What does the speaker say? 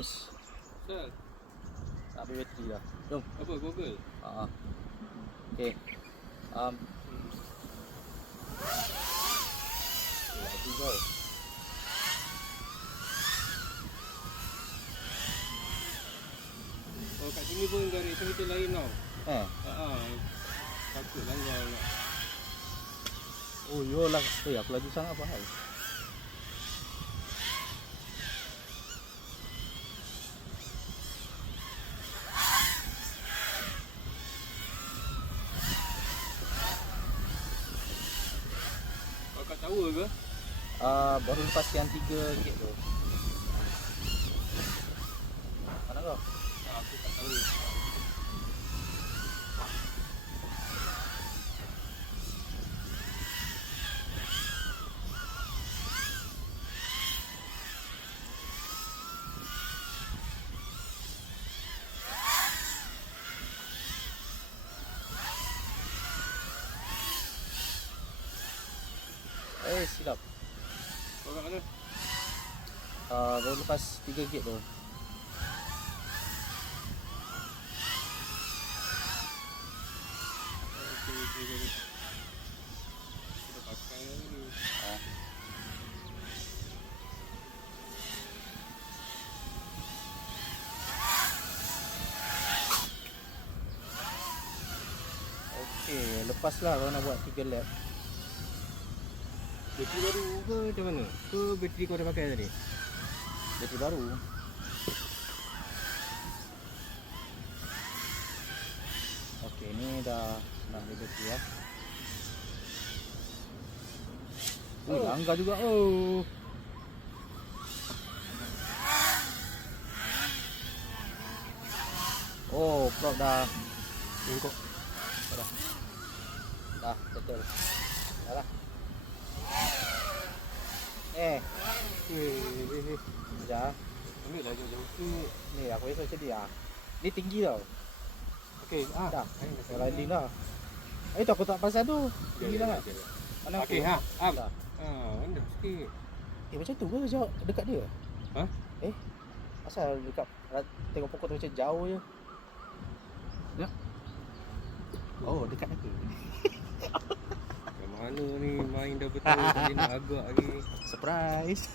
Terus. Sal, Tak habis bateri dah. Jom. apa Google? Okay. Lagi kau. Oh kat sini pun garis kereta lain tau. Takut langgar nak. Oh yolah. Aku laju sangat apa hal? Kau kat tower ke? Baru lepas yang 3 gate tu. Mana kau? Aku kat tower. Silap. Kau kat mana? Baru lepas 3 gate tu. Okay. Kita pakai ni. Okay, lepaslah kau nak buat 3 lap. Bateri baru ke macam mana? Ke bateri kau dah pakai tadi? Bateri baru. Okay, ni dah nak ambil bateri lah. Langgar juga. Prop dah. Bengkok. Dah, betul. Dah lah. Sekejap. Ambil lah jauh-jauh. Ni aku rasa macam dia. Ni tinggi tau. Okay, Dah. Yang landing dah. Tu aku tak pasal tu. Tinggi lah. Mana aku? Okay, am. Dah. Rendah sikit. Macam tu ke jauh dekat dia? Ha? Asal dekat tengok pokok tu macam jauh je. Ya. Dekat aku. Macam mana ni main dah betul tadi nak agak lagi. Surprise.